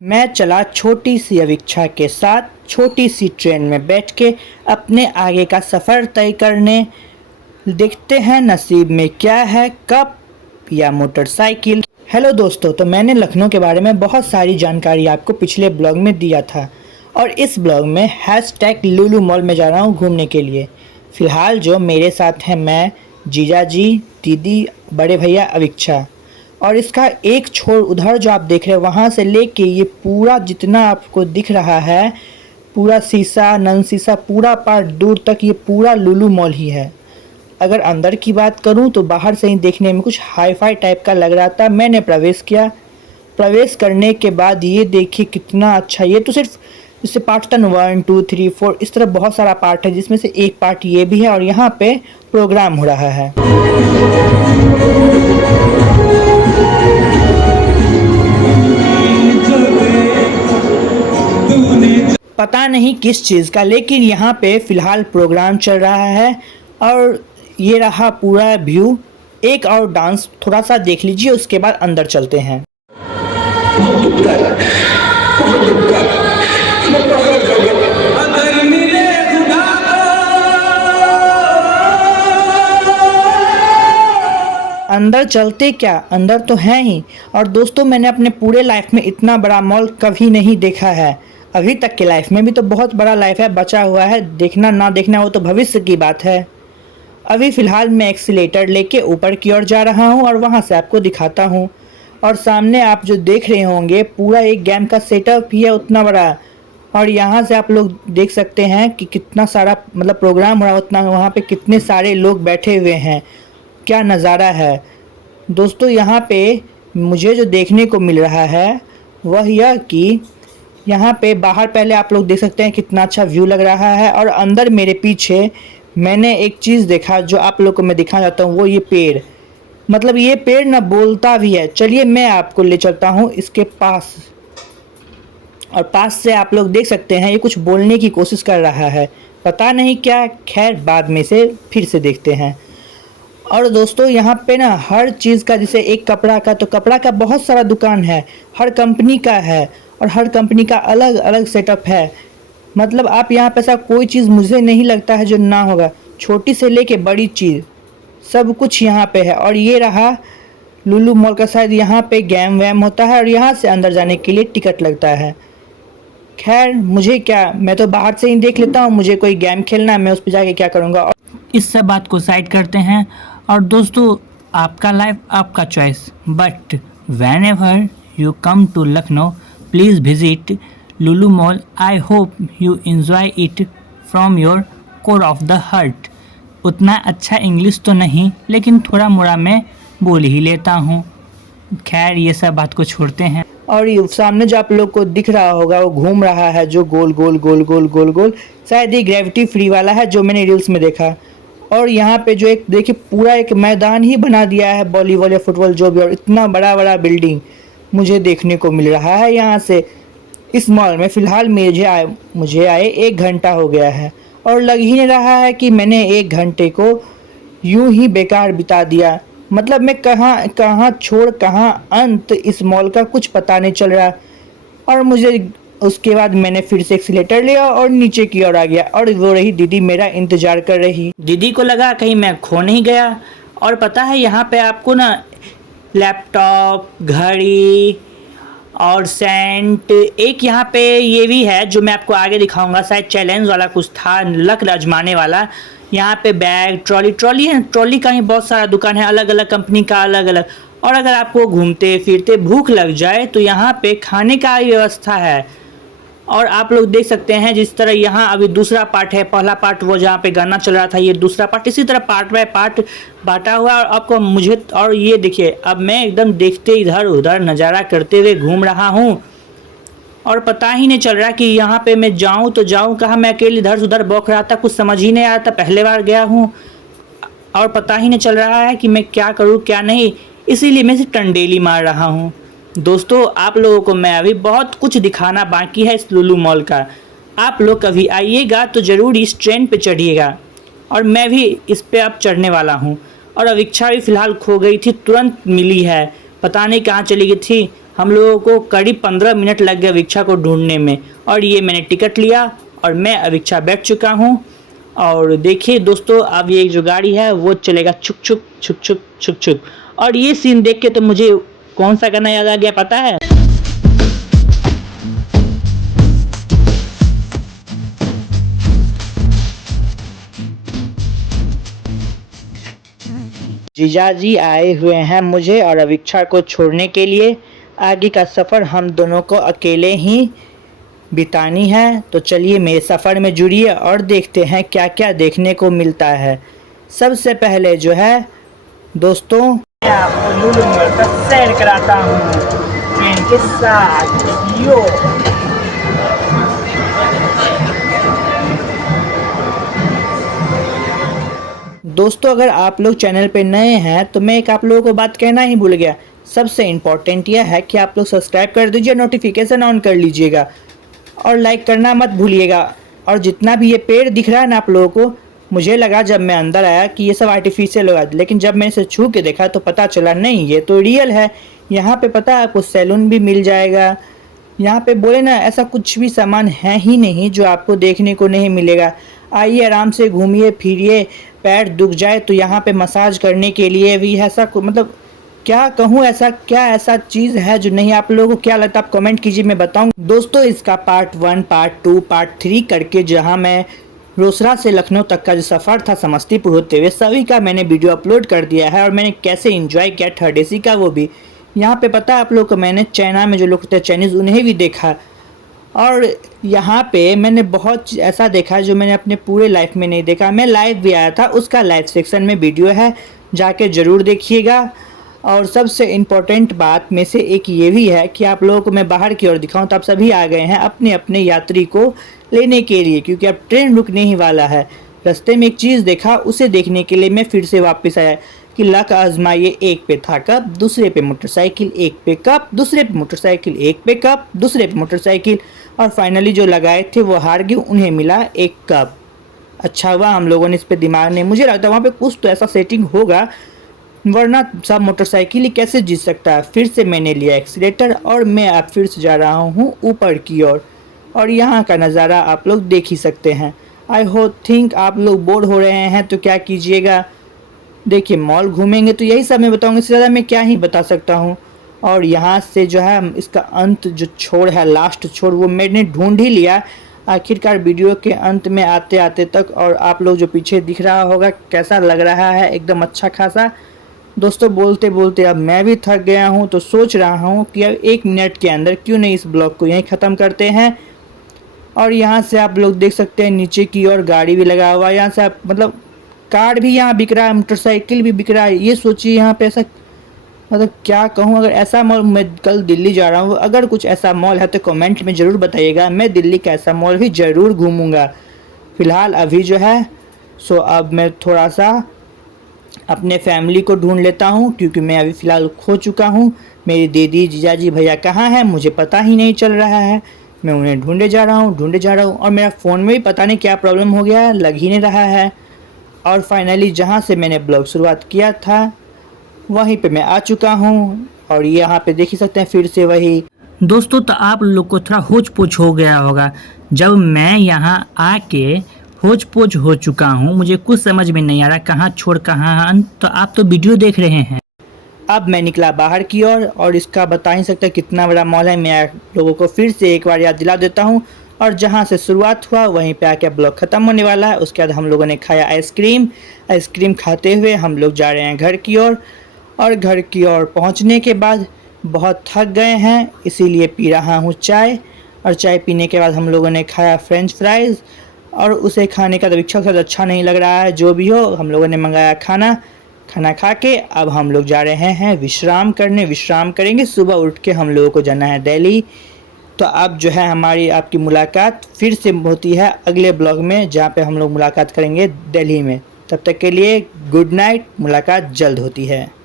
मैं चला छोटी सी अवीक्षा के साथ छोटी सी ट्रेन में बैठ के अपने आगे का सफ़र तय करने। देखते हैं नसीब में क्या है, कप या मोटरसाइकिल। हेलो दोस्तों, तो मैंने लखनऊ के बारे में बहुत सारी जानकारी आपको पिछले ब्लॉग में दिया था और इस ब्लॉग में हैशटैग लुलु मॉल में जा रहा हूँ घूमने के लिए। फ़िलहाल जो मेरे साथ हैं मैं, जीजा जी, दीदी, बड़े भैया अवीक्षा। और इसका एक छोर उधर जो आप देख रहे हैं वहाँ से लेके ये पूरा जितना आपको दिख रहा है, पूरा शीशा नन शीशा पूरा पार्ट दूर तक ये पूरा लुलु मॉल ही है। अगर अंदर की बात करूँ तो बाहर से ही देखने में कुछ हाई फाई टाइप का लग रहा था। मैंने प्रवेश किया, प्रवेश करने के बाद ये देखिए कितना अच्छा। ये तो सिर्फ इससे पार्ट था 1 2 3 4 इस तरह बहुत सारा पार्ट है, जिसमें से एक पार्ट ये भी है और यहाँ पे प्रोग्राम हो रहा है। पता नहीं किस चीज़ का, लेकिन यहाँ पे फ़िलहाल प्रोग्राम चल रहा है और ये रहा पूरा व्यू। एक और डांस थोड़ा सा देख लीजिए, उसके बाद अंदर चलते हैं। अंदर चलते क्या, अंदर तो है ही। और दोस्तों, मैंने अपने पूरे लाइफ में इतना बड़ा मॉल कभी नहीं देखा है। अभी तक के लाइफ में भी तो बहुत बड़ा लाइफ है बचा हुआ है, देखना ना देखना वो तो भविष्य की बात है। अभी फ़िलहाल मैं एक्सीलेटर लेके ऊपर की ओर जा रहा हूँ और वहाँ से आपको दिखाता हूँ। और सामने आप जो देख रहे होंगे पूरा एक गेम का सेटअप भी है उतना बड़ा। और यहाँ से आप लोग देख सकते हैं कि कितना सारा मतलब प्रोग्राम हो रहा है, उतना वहाँ पे कितने सारे लोग बैठे हुए हैं। क्या नज़ारा है दोस्तों। यहाँ पे मुझे जो देखने को मिल रहा है वह यह कि यहाँ पे बाहर पहले आप लोग देख सकते हैं कितना अच्छा व्यू लग रहा है, और अंदर मेरे पीछे मैंने एक चीज़ देखा जो आप लोग को मैं दिखाना चाहता हूँ। वो ये पेड़, मतलब ये पेड़ ना बोलता भी है। चलिए मैं आपको ले चलता हूँ इसके पास, और पास से आप लोग देख सकते हैं ये कुछ बोलने की कोशिश कर रहा है, पता नहीं क्या। खैर बाद में से फिर से देखते हैं। और दोस्तों यहाँ पे ना हर चीज़ का, जैसे एक कपड़ा का, तो कपड़ा का बहुत सारा दुकान है, हर कंपनी का है और हर कंपनी का अलग अलग सेटअप है। मतलब आप यहाँ पे ऐसा कोई चीज़ मुझे नहीं लगता है जो ना होगा, छोटी से लेके बड़ी चीज़ सब कुछ यहाँ पे है। और ये रहा लुलु मॉल का, शायद यहाँ पे गेम वैम होता है और यहाँ से अंदर जाने के लिए टिकट लगता है। खैर मुझे क्या, मैं तो बाहर से ही देख लेता हूँ, मुझे कोई गेम खेलना है मैं उस पर जाके क्या करूँगा। और इस सब बात को साइड करते हैं। और दोस्तों, आपका लाइफ आपका choice, but whenever you come to Lucknow please visit Lulu mall. I hope you enjoy it from your core of the heart. उतना अच्छा इंग्लिश तो नहीं, लेकिन थोड़ा मोड़ा मैं बोल ही लेता हूँ। खैर ये सब बात को छोड़ते हैं। और ये सामने जो आप लोग को दिख रहा होगा वो घूम रहा है, जो गोल गोल गोल गोल गोल गोल, शायद ये ग्रेविटी फ्री वाला है जो मैंने रील्स में देखा। और यहाँ पे जो एक देखिए पूरा एक मैदान ही बना दिया है वॉलीबॉल या फुटबॉल जो भी, और इतना बड़ा बड़ा बिल्डिंग मुझे देखने को मिल रहा है यहाँ से। इस मॉल में फ़िलहाल मुझे आए 1 घंटा हो गया है और लग ही नहीं रहा है कि मैंने 1 घंटे को यूं ही बेकार बिता दिया। मतलब मैं कहाँ कहाँ छोड़ कहाँ अंत इस मॉल का कुछ पता नहीं चल रहा। और मुझे उसके बाद मैंने फिर से एक्सीलेटर लिया और नीचे की ओर आ गया, और वो रही दीदी मेरा इंतज़ार कर रही। दीदी को लगा कहीं मैं खो नहीं गया। और पता है यहाँ पे आपको ना लैपटॉप, घड़ी और सेंट, एक यहाँ पे ये भी है जो मैं आपको आगे दिखाऊंगा, शायद चैलेंज वाला कुछ था, लक आजमाने वाला। यहाँ पे बैग, ट्रॉली है, ट्रॉली का ही बहुत सारा दुकान है, अलग अलग कंपनी का अलग अलग। और अगर आपको घूमते फिरते भूख लग जाए तो यहाँ पे खाने का भी व्यवस्था है। और आप लोग देख सकते हैं जिस तरह यहाँ अभी दूसरा पार्ट है, पहला पार्ट वो जहाँ पे गाना चल रहा था, ये दूसरा पार्ट, इसी तरह पार्ट बाय पार्ट बांटा हुआ। और आपको मुझे, और ये देखिए अब मैं एकदम देखते इधर उधर नज़ारा करते हुए घूम रहा हूँ और पता ही नहीं चल रहा कि यहाँ पे मैं जाऊँ तो जाऊँ कहाँ। मैं अकेले इधर उधर बौख रहा था, कुछ समझ ही नहीं आ रहा था, पहले बार गया हूँ और पता ही नहीं चल रहा है कि मैं क्या करूँ क्या नहीं, इसीलिए मैं सिर्फ टंडेली मार रहा हूँ। दोस्तों आप लोगों को मैं अभी बहुत कुछ दिखाना बाकी है इस लुलु मॉल का। आप लोग कभी आइएगा तो ज़रूर इस ट्रेन पे चढ़िएगा, और मैं भी इस पे अब चढ़ने वाला हूँ। और अवीक्षा भी फ़िलहाल खो गई थी, तुरंत मिली है, पता नहीं कहाँ चली गई थी। हम लोगों को करीब 15 मिनट लग गए अवीक्षा को ढूंढने में, और ये मैंने टिकट लिया और मैं अवीक्षा बैठ चुका हूँ। और देखिए दोस्तों, अब ये जो गाड़ी है वो चलेगा छुक छुक छुक छुक छुक छुक। और ये सीन देख के तो मुझे कौन सा गाना याद आ गया पता है? जीजाजी आए हुए हैं मुझे और अवीक्षा को छोड़ने के लिए। आगे का सफ़र हम दोनों को अकेले ही बितानी है, तो चलिए मेरे सफ़र में जुड़िए और देखते हैं क्या क्या देखने को मिलता है। सबसे पहले जो है दोस्तों, मैं आपको लुलु मॉल का सैर कराता हूँ ट्रेन के साथ। यो दोस्तों, अगर आप लोग चैनल पे नए हैं तो मैं एक आप लोगों को बात कहना ही भूल गया। सबसे इम्पोर्टेंट यह है कि आप लोग सब्सक्राइब कर दीजिए, नोटिफिकेशन ऑन कर लीजिएगा और लाइक करना मत भूलिएगा। और जितना भी ये पेड़ दिख रहा है ना आप लोगों को, मुझे लगा जब मैं अंदर आया कि ये सब आर्टिफिशियल होगा, लेकिन जब मैंने इसे छू के देखा तो पता चला नहीं, ये तो रियल है। यहाँ पे पता है आपको सैलून भी मिल जाएगा। यहाँ पे बोले ना, ऐसा कुछ भी सामान है ही नहीं जो आपको देखने को नहीं मिलेगा। आइए आराम से घूमिए फिरिए, पैर दुख जाए तो यहाँ पे मसाज करने के लिए भी ऐसा मतलब क्या कहूँ, ऐसा चीज़ है जो नहीं। आप लोगों को क्या लगता है आप कमेंट कीजिए, मैं बताऊँ। दोस्तों, इसका पार्ट 1, पार्ट 2, पार्ट 3 करके जहाँ मैं रोसड़ा से लखनऊ तक का जो सफ़र था समस्तीपुर होते हुए, सभी का मैंने वीडियो अपलोड कर दिया है। और मैंने कैसे एंजॉय किया थर्ड एसी का वो भी। यहाँ पे पता है आप लोग को, मैंने चाइना में जो लोग थे चाइनीज़, उन्हें भी देखा। और यहाँ पे मैंने बहुत ऐसा देखा जो मैंने अपने पूरे लाइफ में नहीं देखा। मैं लाइव भी आया था, उसका लाइव सेक्शन में वीडियो है, जाके ज़रूर देखिएगा। और सबसे इम्पोर्टेंट बात में से एक ये भी है कि आप लोगों को मैं बाहर की ओर दिखाऊं, तो आप सभी आ गए हैं अपने अपने यात्री को लेने के लिए, क्योंकि अब ट्रेन रुकने ही वाला है। रास्ते में एक चीज़ देखा, उसे देखने के लिए मैं फिर से वापस आया कि लक आजमाइए, एक पे था कप, दूसरे पे मोटरसाइकिल, एक पे कप, दूसरे पे मोटरसाइकिल, एक पे कप, दूसरे पे मोटरसाइकिल, और फाइनली जो लगाए थे वो हार गए, उन्हें मिला एक कप। अच्छा हुआ हम लोगों ने इस पर दिमाग नहीं, मुझे लगता है वहाँ पे कुछ तो ऐसा सेटिंग होगा, वरना सब मोटरसाइकिल ही कैसे जीत सकता है। फिर से मैंने लिया एक्सीलेटर और मैं अब फिर से जा रहा हूँ ऊपर की ओर। और यहाँ का नज़ारा आप लोग देख ही सकते हैं। आई होप थिंक आप लोग बोर हो रहे हैं तो क्या कीजिएगा, देखिए मॉल घूमेंगे तो यही सब मैं बताऊँगा, इससे ज़्यादा मैं क्या ही बता सकता हूँ। और यहाँ से जो है इसका अंत जो छोर है, लास्ट छोर, वो मैंने ढूंढ ही लिया आखिरकार वीडियो के अंत में आते आते तक। और आप लोग जो पीछे दिख रहा होगा कैसा लग रहा है, एकदम अच्छा खासा। दोस्तों, बोलते बोलते अब मैं भी थक गया हूँ, तो सोच रहा हूँ कि अब 1 मिनट के अंदर क्यों नहीं इस ब्लॉग को यहीं ख़त्म करते हैं। और यहाँ से आप लोग देख सकते हैं नीचे की ओर गाड़ी भी लगा हुआ है। यहाँ से आप मतलब कार भी यहाँ बिक रहा है, मोटरसाइकिल भी बिक रहा है। ये सोचिए यहाँ पे ऐसा मतलब क्या कहूँ, अगर ऐसा मॉल, मैं कल दिल्ली जा रहा हूँ, अगर कुछ ऐसा मॉल है तो कमेंट में ज़रूर बताइएगा, मैं दिल्ली का ऐसा मॉल भी ज़रूर घूमूंगा। फ़िलहाल अभी जो है सो अब मैं थोड़ा सा अपने फैमिली को ढूंढ लेता हूँ, क्योंकि मैं अभी फ़िलहाल खो चुका हूँ। मेरी दीदी जीजाजी भैया कहाँ हैं मुझे पता ही नहीं चल रहा है। मैं उन्हें ढूंढे जा रहा हूँ और मेरा फ़ोन में भी पता नहीं क्या प्रॉब्लम हो गया है, लग ही नहीं रहा है। और फाइनली जहाँ से मैंने ब्लॉग शुरुआत किया था वहीं पे मैं आ चुका हूँ। और यहाँ पे देख ही सकते हैं फिर से वही। दोस्तों, तो आप लोग को थोड़ा होच पोच हो गया होगा, जब मैं यहाँ आके होच पोच हो चुका हूँ, मुझे कुछ समझ में नहीं आ रहा कहाँ छोड़ कहाँ अंत, तो आप तो वीडियो देख रहे हैं। अब मैं निकला बाहर की ओर और इसका बता ही सकता कितना बड़ा मॉल है। मैं आप लोगों को फिर से एक बार याद दिला देता हूँ। और जहाँ से शुरुआत हुआ वहीं पे आके ब्लॉग ख़त्म होने वाला है। उसके बाद हम लोगों ने खाया आइसक्रीम खाते हुए हम लोग जा रहे हैं घर की ओर। और घर की ओर पहुँचने के बाद बहुत थक गए हैं, इसीलिए पी रहा हूँ चाय। और चाय पीने के बाद हम लोगों ने खाया फ्रेंच फ्राइज़, और उसे खाने का तो इच्छा से अच्छा नहीं लग रहा है। जो भी हो, हम लोगों ने मंगाया खाना खा के अब हम लोग जा रहे हैं विश्राम करेंगे। सुबह उठ के हम लोगों को जाना है दिल्ली। तो अब जो है हमारी आपकी मुलाकात फिर से होती है अगले ब्लॉग में, जहाँ पे हम लोग मुलाकात करेंगे दिल्ली में। तब तक के लिए गुड नाइट, मुलाकात जल्द होती है।